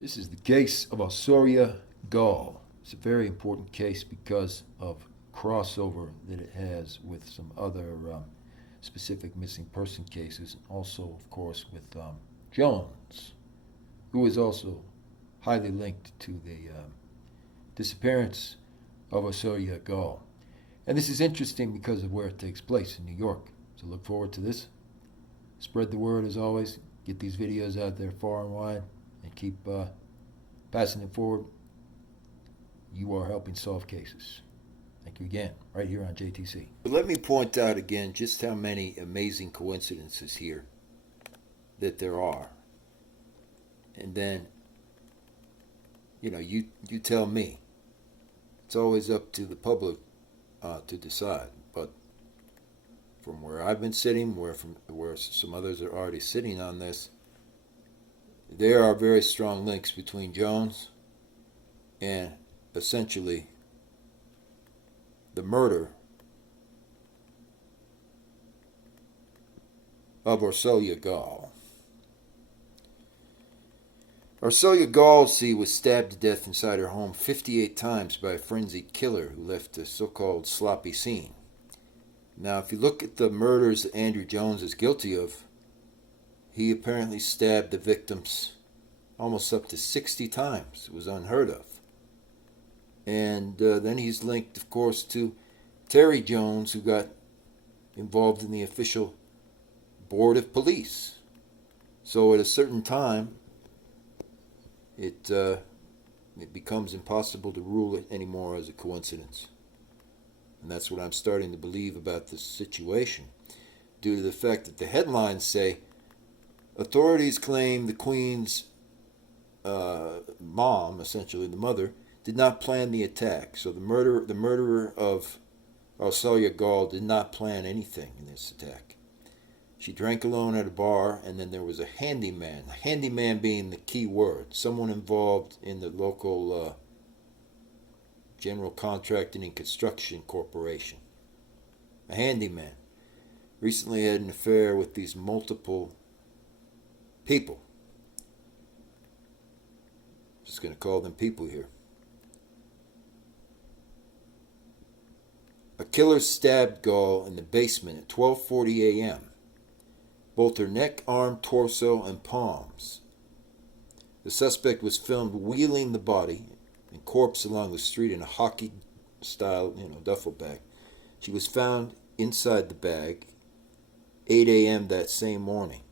This is the case of Orsolya Gaal. It's a very important case because of crossover that it has with some other specific missing person cases, and also, of course, with Jones, who is also highly linked to the disappearance of Orsolya Gaal. And this is interesting because of where it takes place in New York. So look forward to this. Spread the word as always. Get these videos out there far and wide, and keep passing it forward. You are helping solve cases. Thank you again, right here on JTC. But let me point out again just how many amazing coincidences here that there are. And then, you tell me. It's always up to the public to decide. But from where I've been sitting, where some others are already sitting on this, there are very strong links between Jones and essentially the murder of Orsolya Gaal. Orsolya Gaal, was stabbed to death inside her home 58 times by a frenzied killer who left a so-called sloppy scene. Now, if you look at the murders that Andrew Jones is guilty of, he apparently stabbed the victims almost up to 60 times. It was unheard of. And then he's linked, of course, to Terry Jones, who got involved in the official board of police. So at a certain time, it becomes impossible to rule it anymore as a coincidence. And that's what I'm starting to believe about this situation, due to the fact that the headlines say, authorities claim the Queen's mom, essentially the mother, did not plan the attack. So the murderer of Orsolya Gaal did not plan anything in this attack. She drank alone at a bar, and then there was a handyman. A handyman being the key word. Someone involved in the local general contracting and construction corporation. A handyman. Recently had an affair with these multiple people. Just going to call them people here. A killer stabbed Gaal in the basement at 12:40 a.m. Both her neck, arm, torso, and palms. The suspect was filmed wheeling the body and corpse along the street in a hockey-style, duffel bag. She was found inside the bag 8 a.m. that same morning.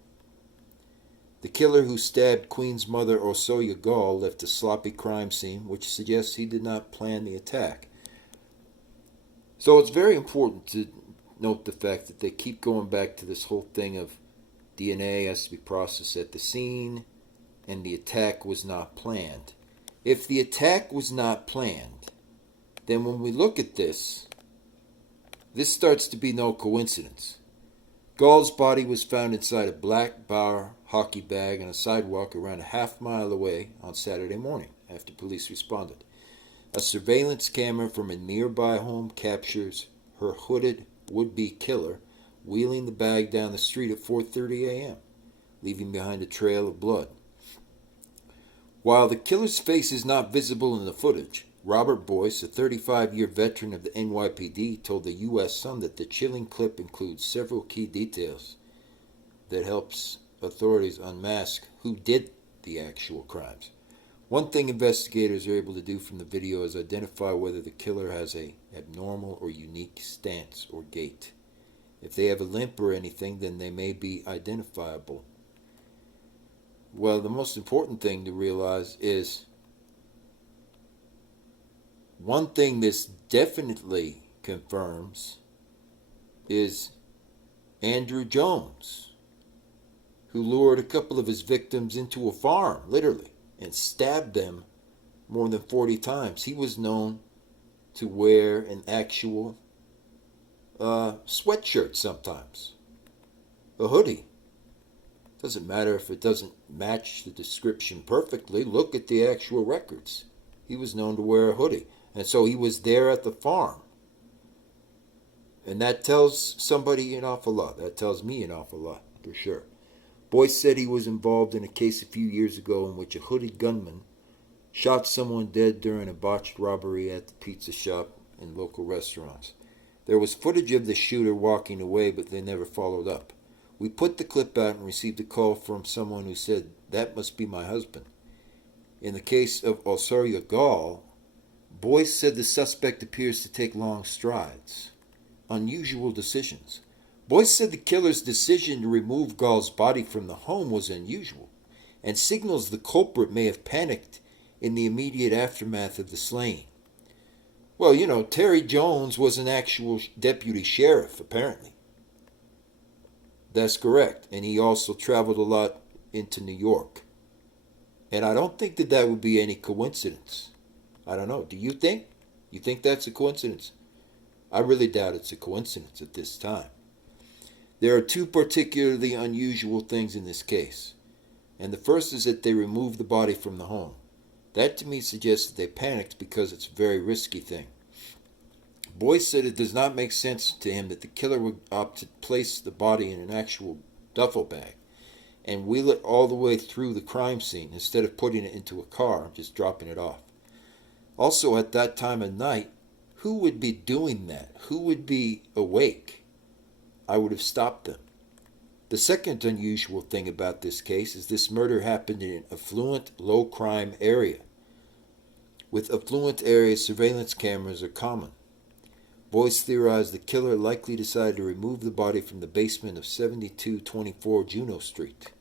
The killer who stabbed Queen's mother Orsolya Gaal left a sloppy crime scene, which suggests he did not plan the attack. So it's very important to note the fact that they keep going back to this whole thing of DNA has to be processed at the scene, and the attack was not planned. If the attack was not planned, then when we look at this starts to be no coincidence. Gaal's body was found inside a black bar hockey bag on a sidewalk around a half-mile away on Saturday morning after police responded. A surveillance camera from a nearby home captures her hooded would-be killer wheeling the bag down the street at 4:30 a.m., leaving behind a trail of blood. While the killer's face is not visible in the footage, Robert Boyce, a 35-year veteran of the NYPD, told the U.S. Sun that the chilling clip includes several key details that helps authorities unmask who did the actual crimes. One thing investigators are able to do from the video is identify whether the killer has a abnormal or unique stance or gait. If they have a limp or anything, then they may be identifiable. Well, the most important thing to realize is one thing this definitely confirms is Andrew Jones, who lured a couple of his victims into a farm, literally, and stabbed them more than 40 times. He was known to wear an actual sweatshirt sometimes, a hoodie. Doesn't matter if it doesn't match the description perfectly. Look at the actual records. He was known to wear a hoodie. And so he was there at the farm. And that tells somebody an awful lot. That tells me an awful lot, for sure. Boyce said he was involved in a case a few years ago in which a hooded gunman shot someone dead during a botched robbery at the pizza shop and local restaurants. There was footage of the shooter walking away, but they never followed up. We put the clip out and received a call from someone who said, "That must be my husband." In the case of Orsolya Gaal, Boyce said the suspect appears to take long strides, unusual decisions. Boyce said the killer's decision to remove Gaal's body from the home was unusual, and signals the culprit may have panicked in the immediate aftermath of the slaying. Well, Terry Jones was an actual deputy sheriff, apparently. That's correct. And he also traveled a lot into New York. And I don't think that would be any coincidence. I don't know. Do you think? You think that's a coincidence? I really doubt it's a coincidence at this time. There are two particularly unusual things in this case. And the first is that they removed the body from the home. That to me suggests that they panicked because it's a very risky thing. Boyce said it does not make sense to him that the killer would opt to place the body in an actual duffel bag and wheel it all the way through the crime scene instead of putting it into a car and just dropping it off. Also, at that time of night, who would be doing that? Who would be awake? I would have stopped them. The second unusual thing about this case is this murder happened in an affluent, low-crime area. With affluent areas, surveillance cameras are common. Boyce theorized the killer likely decided to remove the body from the basement of 7224 Juno Street.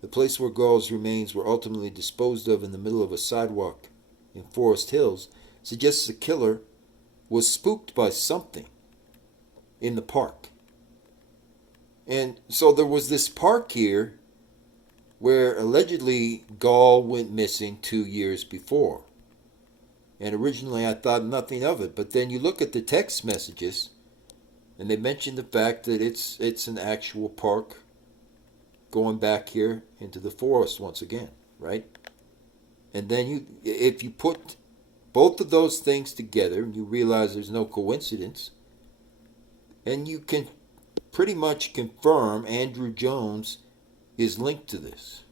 The place where Gaal's remains were ultimately disposed of in the middle of a sidewalk in Forest Hills suggests the killer was spooked by something in the park. And so there was this park here where allegedly Gaal went missing 2 years before. And originally I thought nothing of it. But then you look at the text messages and they mention the fact that it's an actual park going back here into the forest once again, right? And then if you put both of those things together and you realize there's no coincidence, and you can pretty much confirm Andrew Jones is linked to this.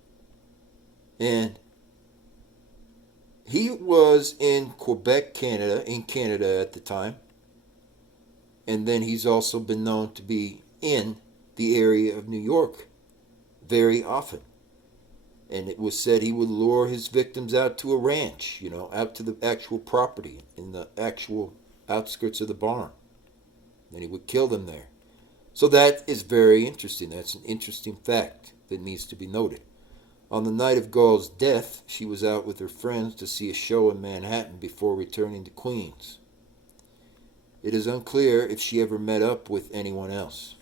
And he was in Quebec, Canada at the time. And then he's also been known to be in the area of New York very often. And it was said he would lure his victims out to a ranch, out to the actual property in the actual outskirts of the barn. Then he would kill them there. So that is very interesting. That's an interesting fact that needs to be noted. On the night of Gaal's death, she was out with her friends to see a show in Manhattan before returning to Queens. It is unclear if she ever met up with anyone else.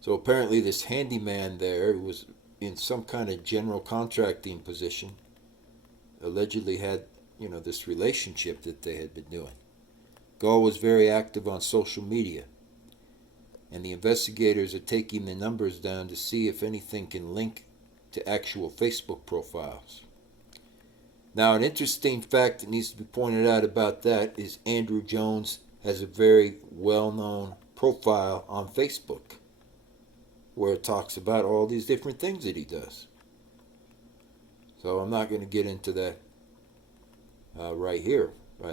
So apparently this handyman there, who was in some kind of general contracting position, allegedly had, this relationship that they had been doing. Gaal was very active on social media, and the investigators are taking the numbers down to see if anything can link to actual Facebook profiles. Now, an interesting fact that needs to be pointed out about that is Andrew Jones has a very well-known profile on Facebook where it talks about all these different things that he does. So I'm not going to get into that right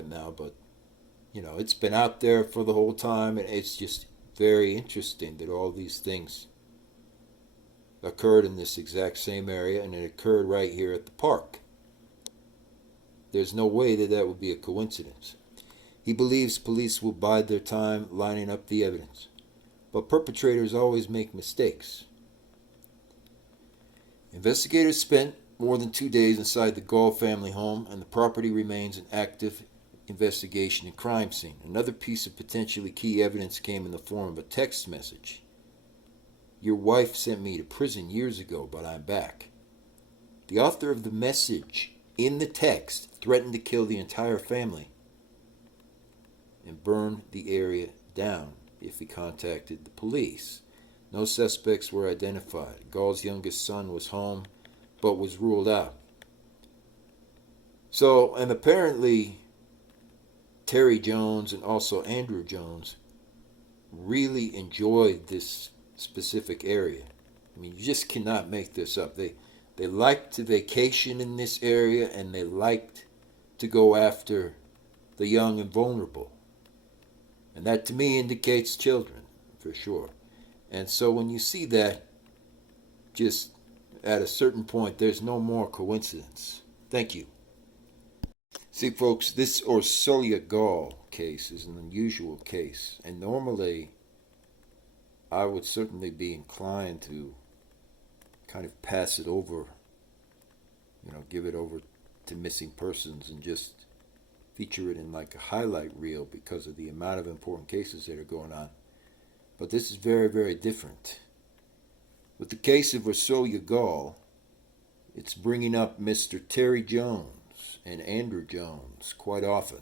now, but it's been out there for the whole time, and it's just very interesting that all these things occurred in this exact same area, and it occurred right here at the park. There's no way that would be a coincidence. He believes police will bide their time lining up the evidence, but perpetrators always make mistakes. Investigators spent more than 2 days inside the Gaal family home, and the property remains an active investigation and crime scene. Another piece of potentially key evidence came in the form of a text message. "Your wife sent me to prison years ago, but I'm back." The author of the message in the text threatened to kill the entire family and burn the area down if he contacted the police. No suspects were identified. Gaal's youngest son was home, but was ruled out. So, and apparently Terry Jones and also Andrew Jones really enjoyed this specific area. I mean, you just cannot make this up. They liked to vacation in this area, and they liked to go after the young and vulnerable. And that to me indicates children, for sure. And so when you see that, just at a certain point, there's no more coincidence. Thank you. See, folks, this Orsolya Gaal case is an unusual case. And normally, I would certainly be inclined to kind of pass it over, give it over to missing persons and just feature it in like a highlight reel because of the amount of important cases that are going on. But this is very, very different. With the case of Orsolya Gaal, it's bringing up Mr. Terry Jones and Andrew Jones quite often.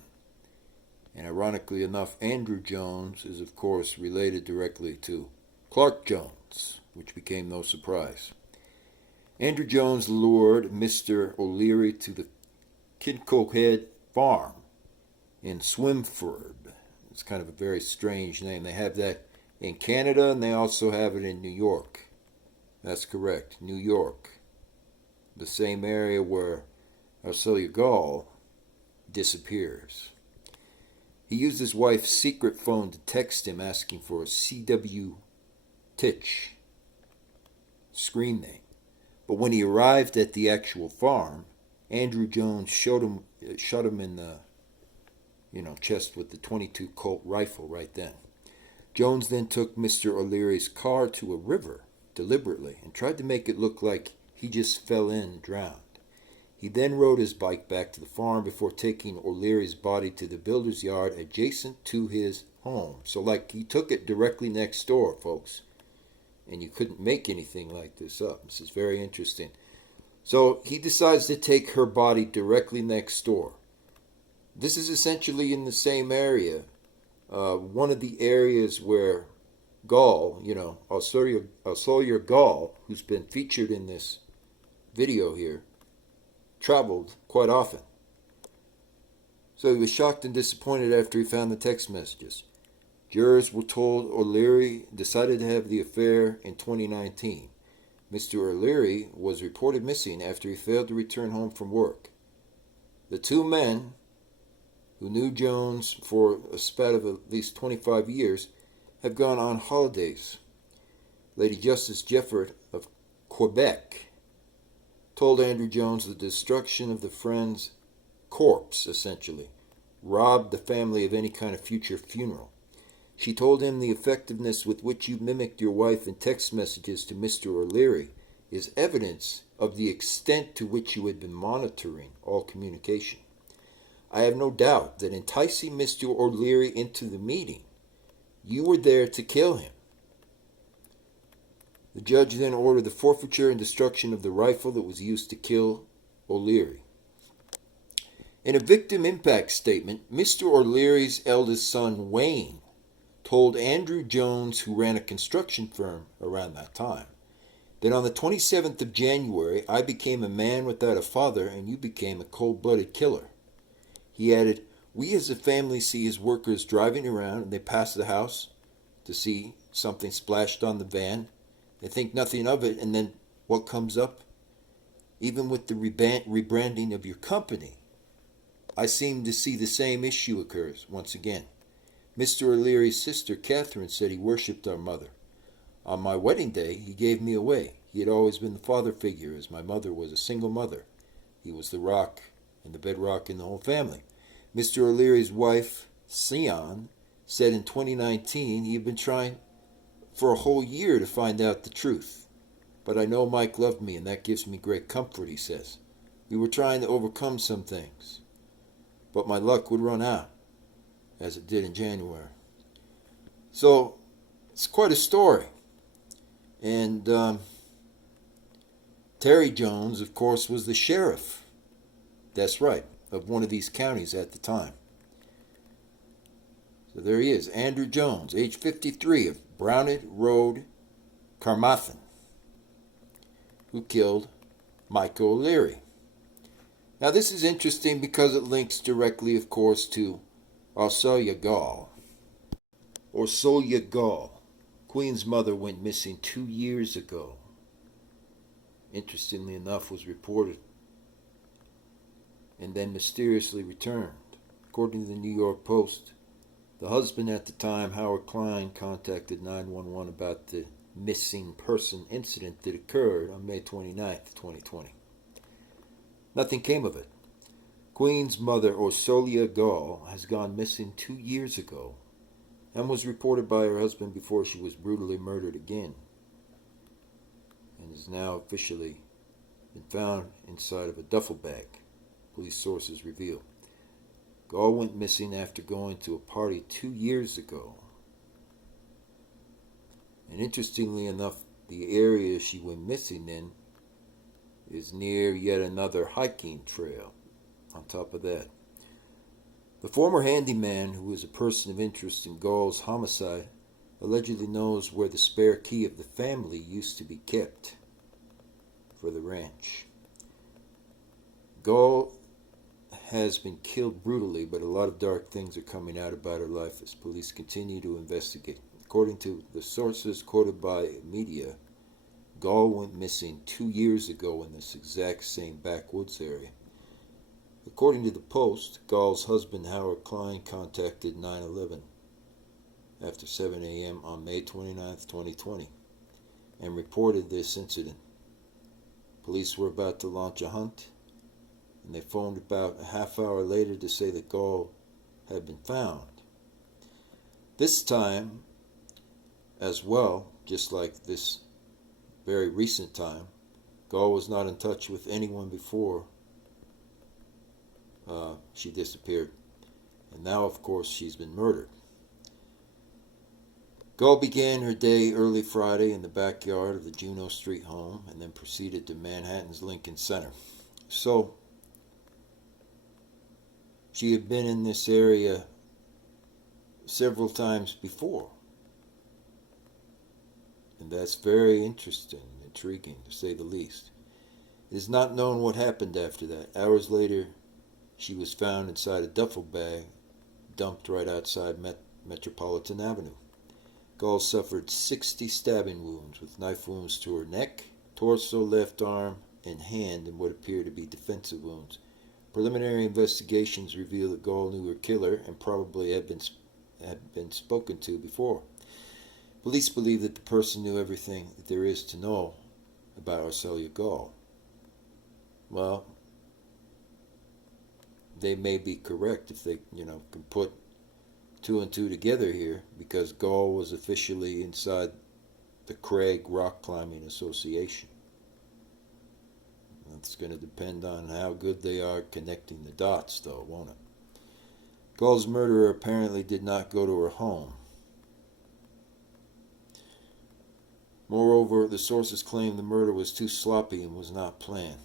And ironically enough, Andrew Jones is of course related directly to Clark Jones, which became no surprise. Andrew Jones lured Mr. O'Leary to the Kincohead Farm in Swimford. It's kind of a very strange name. They have that in Canada, and they also have it in New York. That's correct, New York. The same area where Orsolya Gaal disappears. He used his wife's secret phone to text him asking for a C.W. Titch screen name. But when he arrived at the actual farm, Andrew Jones shot him in the chest with the .22 Colt rifle right then. Jones then took Mr. O'Leary's car to a river deliberately and tried to make it look like he just fell in and drowned. He then rode his bike back to the farm before taking O'Leary's body to the builder's yard adjacent to his home. So like he took it directly next door, folks. And you couldn't make anything like this up. This is very interesting. So he decides to take her body directly next door. This is essentially in the same area. One of the areas where Gaal, Orsolya Gaal, who's been featured in this video here, traveled quite often. So he was shocked and disappointed after he found the text messages. Jurors were told O'Leary decided to have the affair in 2019. Mr. O'Leary was reported missing after he failed to return home from work. The two men, who knew Jones for a span of at least 25 years, have gone on holidays. Lady Justice Jefford of Quebec told Andrew Jones the destruction of the friend's corpse, essentially, robbed the family of any kind of future funeral. She told him the effectiveness with which you mimicked your wife in text messages to Mr. O'Leary is evidence of the extent to which you had been monitoring all communication. I have no doubt that enticing Mr. O'Leary into the meeting, you were there to kill him. The judge then ordered the forfeiture and destruction of the rifle that was used to kill O'Leary. In a victim impact statement, Mr. O'Leary's eldest son, Wayne, told Andrew Jones, who ran a construction firm around that time, that on the 27th of January, I became a man without a father and you became a cold-blooded killer. He added, we as a family see his workers driving around and they pass the house to see something splashed on the van. They think nothing of it, and then what comes up? Even with the rebranding of your company, I seem to see the same issue occurs once again. Mr. O'Leary's sister, Catherine, said he worshipped our mother. On my wedding day, he gave me away. He had always been the father figure, as my mother was a single mother. He was the rock and the bedrock in the whole family. Mr. O'Leary's wife, Sion, said in 2019 he had been trying for a whole year to find out the truth. But I know Mike loved me, and that gives me great comfort, he says. We were trying to overcome some things, but my luck would run out, as it did in January. So, it's quite a story. And Terry Jones, of course, was the sheriff. That's right, of one of these counties at the time. So there he is, Andrew Jones, age 53, of Brownett Road, Carmarthen, who killed Michael O'Leary. Now this is interesting because it links directly, of course, to Orsolya Gaal. Orsolya Gaal, Queen's mother went missing 2 years ago. Interestingly enough, was reported and then mysteriously returned. According to the New York Post, the husband at the time, Howard Klein, contacted 911 about the missing person incident that occurred on May 29th, 2020. Nothing came of it. Queen's mother, Orsolya Gaal, has gone missing 2 years ago and was reported by her husband before she was brutally murdered again, and is now officially been found inside of a duffel bag, police sources reveal. Gaal went missing after going to a party 2 years ago. And interestingly enough, the area she went missing in is near yet another hiking trail on top of that. The former handyman, who is a person of interest in Gaal's homicide, allegedly knows where the spare key of the family used to be kept for the ranch. Gaal has been killed brutally, but a lot of dark things are coming out about her life as police continue to investigate. According to the sources quoted by media, Gaal went missing 2 years ago in this exact same backwoods area. According to the Post, Gaal's husband Howard Klein contacted 911 after 7 a.m. on May 29, 2020, and reported this incident. Police were about to launch a hunt, and they phoned about a half hour later to say that Gaal had been found. This time, as well, just like this very recent time, Gaal was not in touch with anyone before she disappeared. And now, of course, she's been murdered. Gaal began her day early Friday in the backyard of the Juneau Street home and then proceeded to Manhattan's Lincoln Center. So, she had been in this area several times before. And that's very interesting, intriguing, to say the least. It is not known what happened after that. Hours later, she was found inside a duffel bag, dumped right outside Metropolitan Avenue. Gaal suffered 60 stabbing wounds, with knife wounds to her neck, torso, left arm, and hand, and what appear to be defensive wounds. Preliminary investigations reveal that Gaal knew her killer and probably had been spoken to before. Police believe that the person knew everything that there is to know about Orsolya Gaal. Well, they may be correct if they, can put two and two together here, because Gaal was officially inside the Craig Rock Climbing Association. It's going to depend on how good they are connecting the dots, though, won't it? Gaal's murderer apparently did not go to her home. Moreover, the sources claim the murder was too sloppy and was not planned.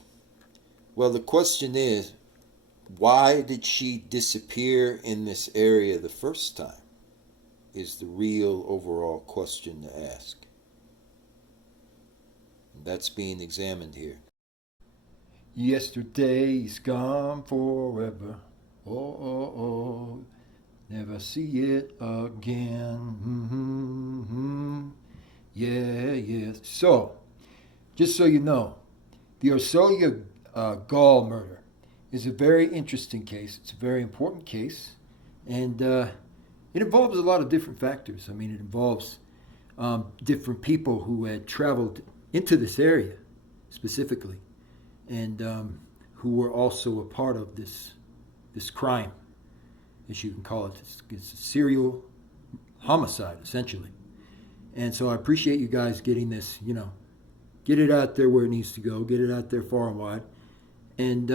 Well, the question is, why did she disappear in this area the first time? Is the real overall question to ask. And that's being examined here. Yesterday's gone forever. Oh, oh, oh. Never see it again. Mm-hmm. Yeah, yeah. So, just so you know, the Orsolya Gaal murder is a very interesting case. It's a very important case. And it involves a lot of different factors. I mean, it involves different people who had traveled into this area specifically, and who were also a part of this crime, as you can call it. It's a serial homicide, essentially. And so I appreciate you guys getting this, get it out there where it needs to go, get it out there far and wide. And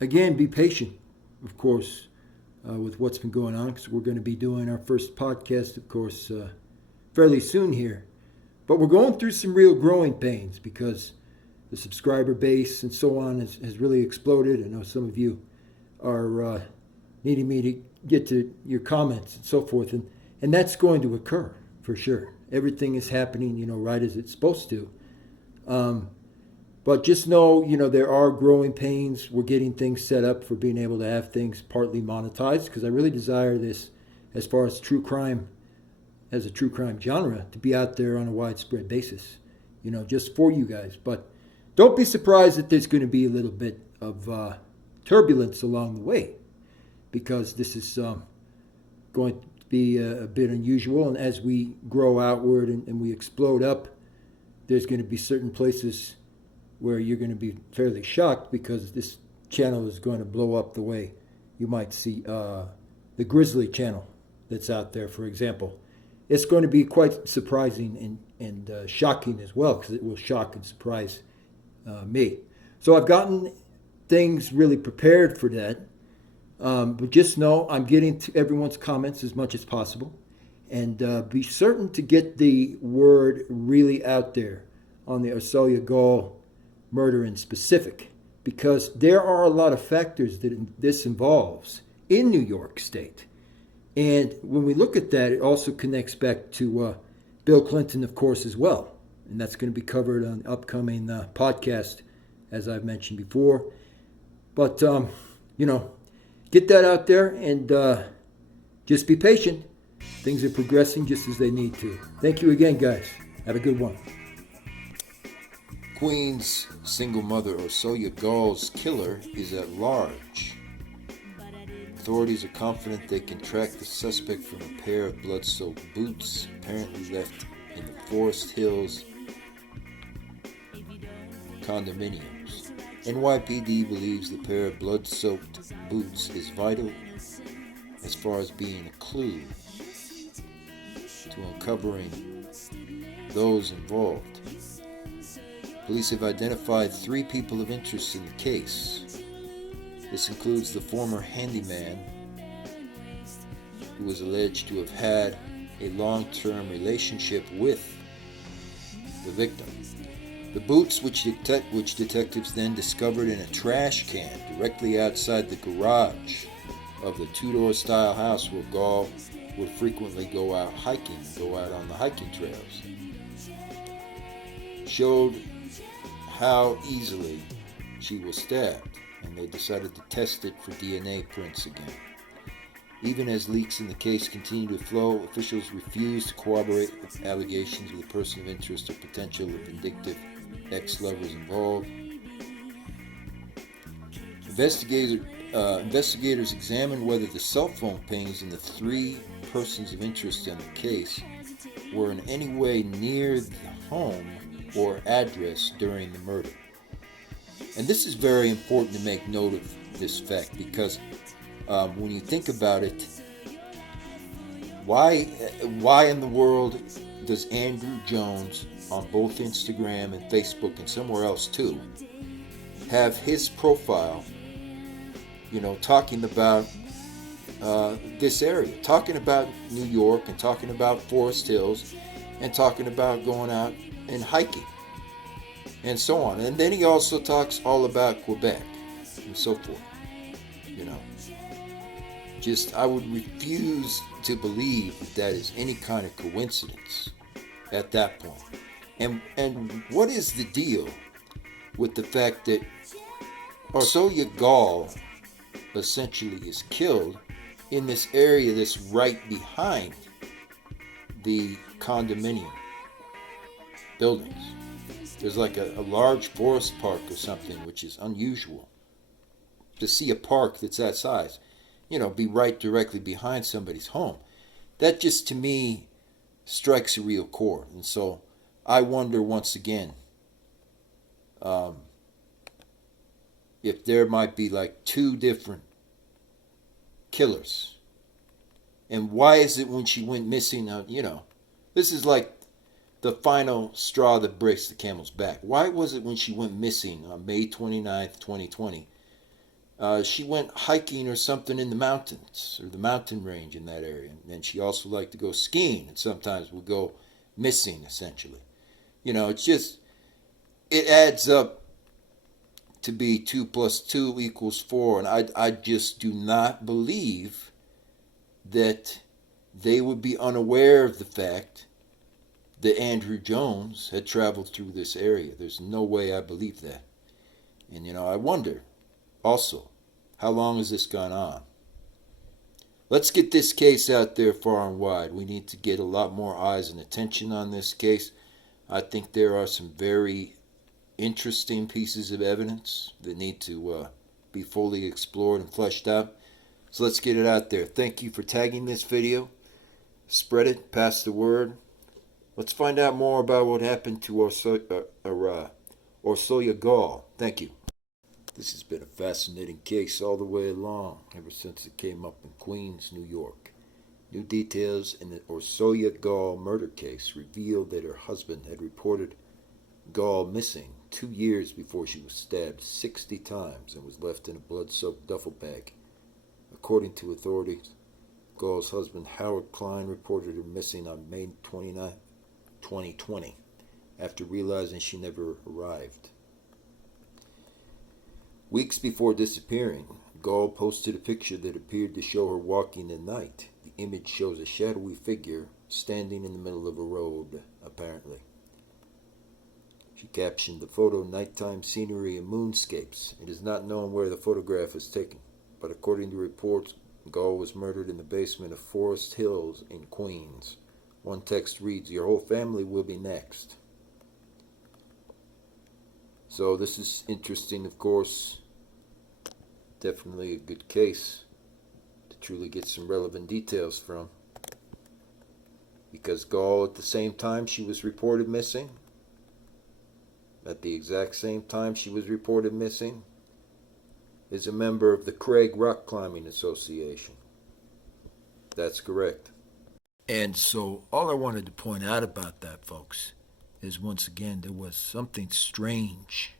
again, be patient, of course, with what's been going on, because we're going to be doing our first podcast, of course, fairly soon here. But we're going through some real growing pains, because the subscriber base and so on has really exploded. I know some of you are needing me to get to your comments and so forth, and that's going to occur for sure. Everything is happening, right as it's supposed to. But just know, there are growing pains. We're getting things set up for being able to have things partly monetized, because I really desire this as far as true crime as a true crime genre to be out there on a widespread basis, just for you guys. But don't be surprised that there's going to be a little bit of turbulence along the way, because this is going to be a bit unusual. And as we grow outward and we explode up, there's going to be certain places where you're going to be fairly shocked, because this channel is going to blow up the way you might see the Grizzly channel that's out there, for example. It's going to be quite surprising and shocking as well, because it will shock and surprise me. So I've gotten things really prepared for that. But just know I'm getting to everyone's comments as much as possible. And be certain to get the word really out there on the Orsolya Gaal murder in specific, because there are a lot of factors that this involves in New York State. And when we look at that, it also connects back to Bill Clinton, of course, as well. And that's going to be covered on the upcoming podcast, as I've mentioned before. But, get that out there and just be patient. Things are progressing just as they need to. Thank you again, guys. Have a good one. Queens single mother Orsolya Gaal's killer is at large. Authorities are confident they can track the suspect from a pair of blood-soaked boots apparently left in the Forest Hills condominiums. NYPD believes the pair of blood-soaked boots is vital as far as being a clue to uncovering those involved. Police have identified 3 people of interest in the case. This includes the former handyman, who was alleged to have had a long-term relationship with the victim. The boots, which detectives then discovered in a trash can directly outside the garage of the Tudor style house where Gaal would frequently go out on the hiking trails, showed how easily she was stabbed, and they decided to test it for DNA prints again. Even as leaks in the case continue to flow, officials refuse to corroborate allegations of the person of interest or potential vindictive ex-lovers involved. Investigators examined whether the cell phone pings in the 3 persons of interest in the case were in any way near the home or address during the murder. And this is very important to make note of this fact, because when you think about it, why in the world does Andrew Jones on both Instagram and Facebook and somewhere else too have his profile, talking about this area, talking about New York and talking about Forest Hills and talking about going out and hiking and so on. And then he also talks all about Quebec and so forth. I would refuse to believe that is any kind of coincidence at that point. And what is the deal with the fact that Orsolya Gaal essentially is killed in this area that's right behind the condominium buildings? There's like a large forest park or something, which is unusual to see a park that's that size, be right directly behind somebody's home. That just, to me, strikes a real chord. And so I wonder once again if there might be like 2 different killers. And why is it when she went missing, this is like the final straw that breaks the camel's back. Why was it when she went missing on May 29th, 2020, she went hiking or something in the mountains, or the mountain range in that area. And she also liked to go skiing, and sometimes would go missing, essentially. It's just, it adds up to be 2 + 2 = 4. And I just do not believe that they would be unaware of the fact that Andrew Jones had traveled through this area. There's no way I believe that. And, I wonder also, how long has this gone on? Let's get this case out there far and wide. We need to get a lot more eyes and attention on this case. I think there are some very interesting pieces of evidence that need to be fully explored and fleshed out. So let's get it out there. Thank you for tagging this video. Spread it, pass the word. Let's find out more about what happened to Orsolya Gaal. Thank you. This has been a fascinating case all the way along, ever since it came up in Queens, New York. New details in the Orsolya Gaal murder case revealed that her husband had reported Gaal missing 2 years before she was stabbed 60 times and was left in a blood-soaked duffel bag. According to authorities, Gaal's husband Howard Klein reported her missing on May 29, 2020, after realizing she never arrived. Weeks before disappearing, Gaal posted a picture that appeared to show her walking at night. The image shows a shadowy figure standing in the middle of a road, apparently. She captioned the photo "Nighttime Scenery and Moonscapes." It is not known where the photograph was taken, but according to reports, Gaal was murdered in the basement of Forest Hills in Queens. One text reads, "Your whole family will be next." So this is interesting, of course. Definitely a good case to truly get some relevant details from. Because Gaal, at the same time she was reported missing, at the exact same time she was reported missing, is a member of the Craig Rock Climbing Association. That's correct. And so all I wanted to point out about that, folks, is once again there was something strange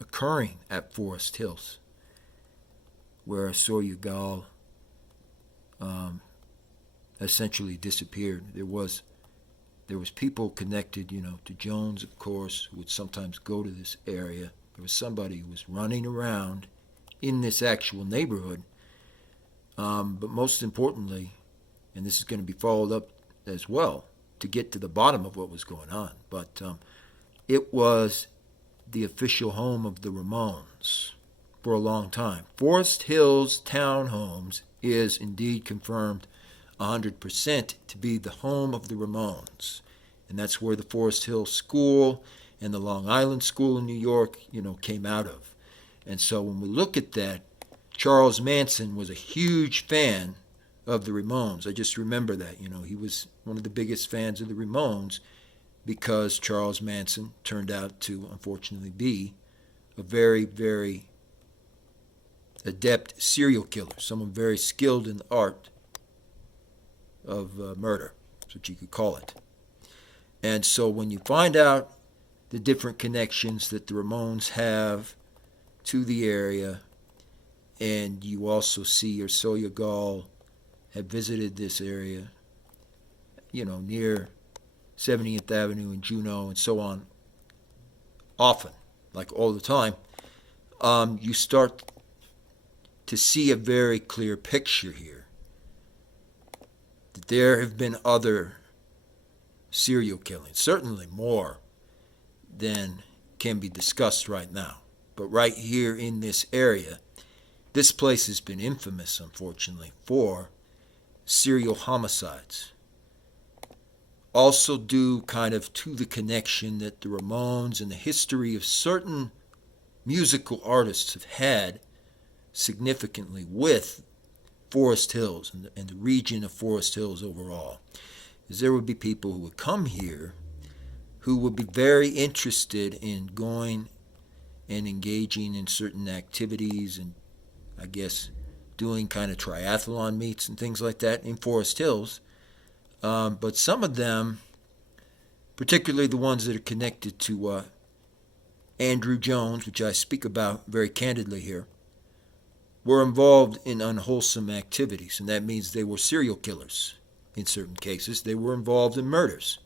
occurring at Forest Hills, where Orsolya Gaal essentially disappeared. There was people connected, to Jones, of course, who would sometimes go to this area. There was somebody who was running around in this actual neighborhood. But most importantly, and this is going to be followed up as well to get to the bottom of what was going on, but it was the official home of the Ramones for a long time. Forest Hills Townhomes is indeed confirmed 100% to be the home of the Ramones. And that's where the Forest Hills School and the Long Island School in New York, came out of. And so when we look at that, Charles Manson was a huge fan of the Ramones. I just remember that, he was one of the biggest fans of the Ramones because Charles Manson turned out to, unfortunately, be a very, very adept serial killer, someone very skilled in the art of murder. That's what you could call it. And so when you find out the different connections that the Ramones have to the area, and you also see Orsolya Gaal had visited this area, near 70th Avenue and Juneau and so on, often, like all the time, you start to see a very clear picture here. That there have been other serial killings, certainly more than can be discussed right now. But right here in this area, this place has been infamous, unfortunately, for serial homicides. Also due kind of to the connection that the Ramones and the history of certain musical artists have had significantly with Forest Hills and the region of Forest Hills overall. Is there would be people who would come here who would be very interested in going and engaging in certain activities and, I guess, doing kind of triathlon meets and things like that in Forest Hills. But some of them, particularly the ones that are connected to Andrew Jones, which I speak about very candidly here, were involved in unwholesome activities, and that means they were serial killers in certain cases. They were involved in murders.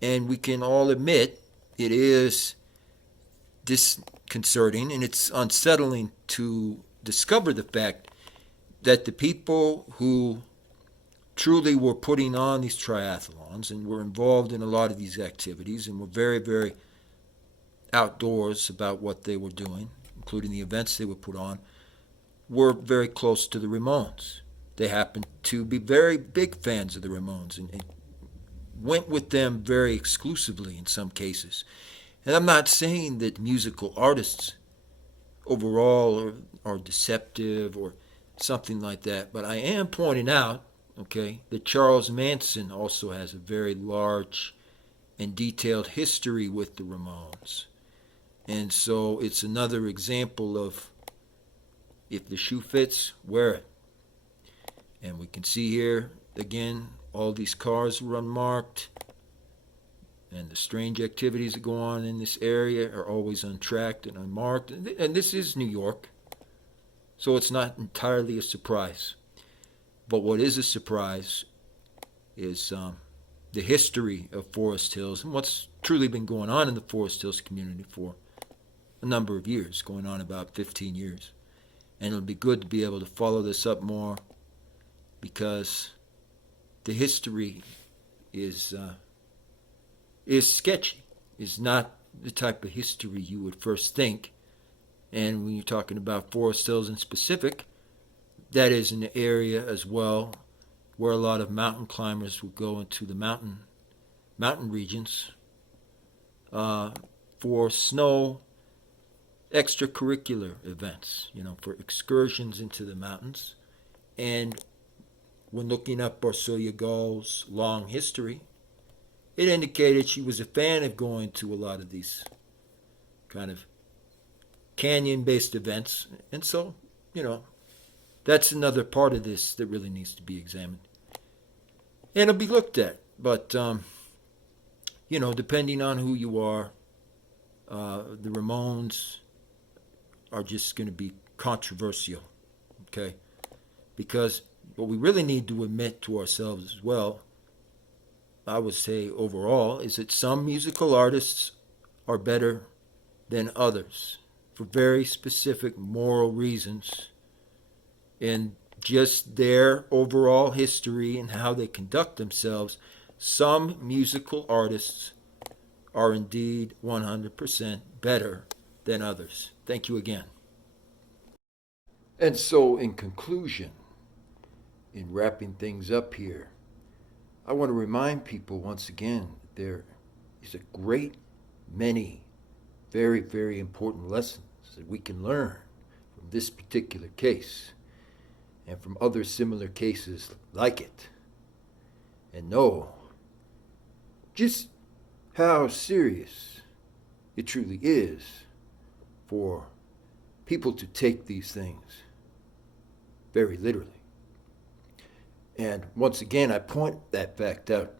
And we can all admit it is disconcerting and it's unsettling to discover the fact that the people who truly were putting on these triathlons and were involved in a lot of these activities and were very, very outdoors about what they were doing, including the events they would put on, were very close to the Ramones. they happened to be very big fans of the Ramones and went with them very exclusively in some cases. And I'm not saying that musical artists overall are deceptive or something like that, but I am pointing out, okay, that Charles Manson also has a very large and detailed history with the Ramones. And so it's another example of if the shoe fits, wear it. And we can see here, again, all these cars were unmarked. And the strange activities that go on in this area are always untracked and unmarked. And this is New York, so it's not entirely a surprise. But what is a surprise is the history of Forest Hills and what's truly been going on in the Forest Hills community for a number of years, going on about 15 years. And it'll be good to be able to follow this up more because the history is sketchy, is not the type of history you would first think. And when you're talking about Forest Hills in specific, that is an area as well where a lot of mountain climbers would go into the mountain regions for snow extracurricular events, for excursions into the mountains. And when looking up Orsolya Gaal's long history, it indicated she was a fan of going to a lot of these kind of canyon-based events. And so, that's another part of this that really needs to be examined. And it'll be looked at. But, depending on who you are, the Ramones are just going to be controversial, okay? Because what we really need to admit to ourselves as well, I would say overall, is that some musical artists are better than others for very specific moral reasons in just their overall history and how they conduct themselves. Some musical artists are indeed 100% better than others. Thank you again. And so, in conclusion, in wrapping things up here, I want to remind people once again that there is a great many very, very important lessons that we can learn from this particular case and from other similar cases like it. And know just how serious it truly is for people to take these things very literally. And once again, I point that fact out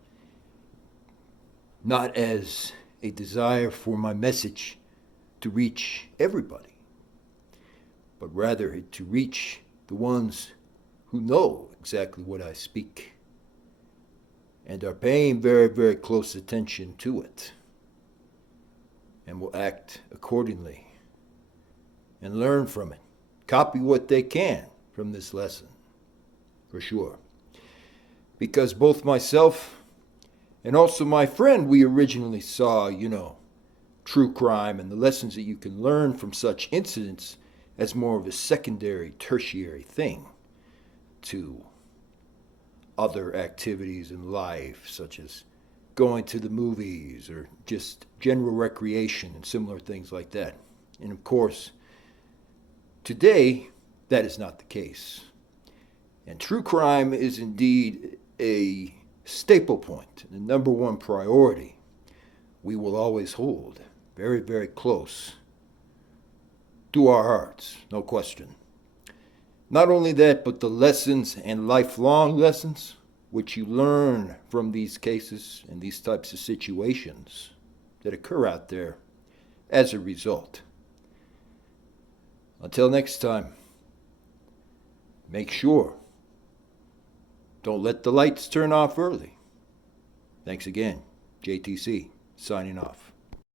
not as a desire for my message to reach everybody, but rather to reach the ones who know exactly what I speak and are paying very, very close attention to it and will act accordingly and learn from it. Copy what they can from this lesson, for sure. Because both myself and also my friend, we originally saw, true crime and the lessons that you can learn from such incidents as more of a secondary, tertiary thing to other activities in life, such as going to the movies or just general recreation and similar things like that. And of course, today, that is not the case. And true crime is indeed a staple point, the number one priority we will always hold very, very close to our hearts, no question. Not only that, but the lessons and lifelong lessons which you learn from these cases and these types of situations that occur out there as a result. Until next time, make sure don't let the lights turn off early. Thanks again. JTC, signing off.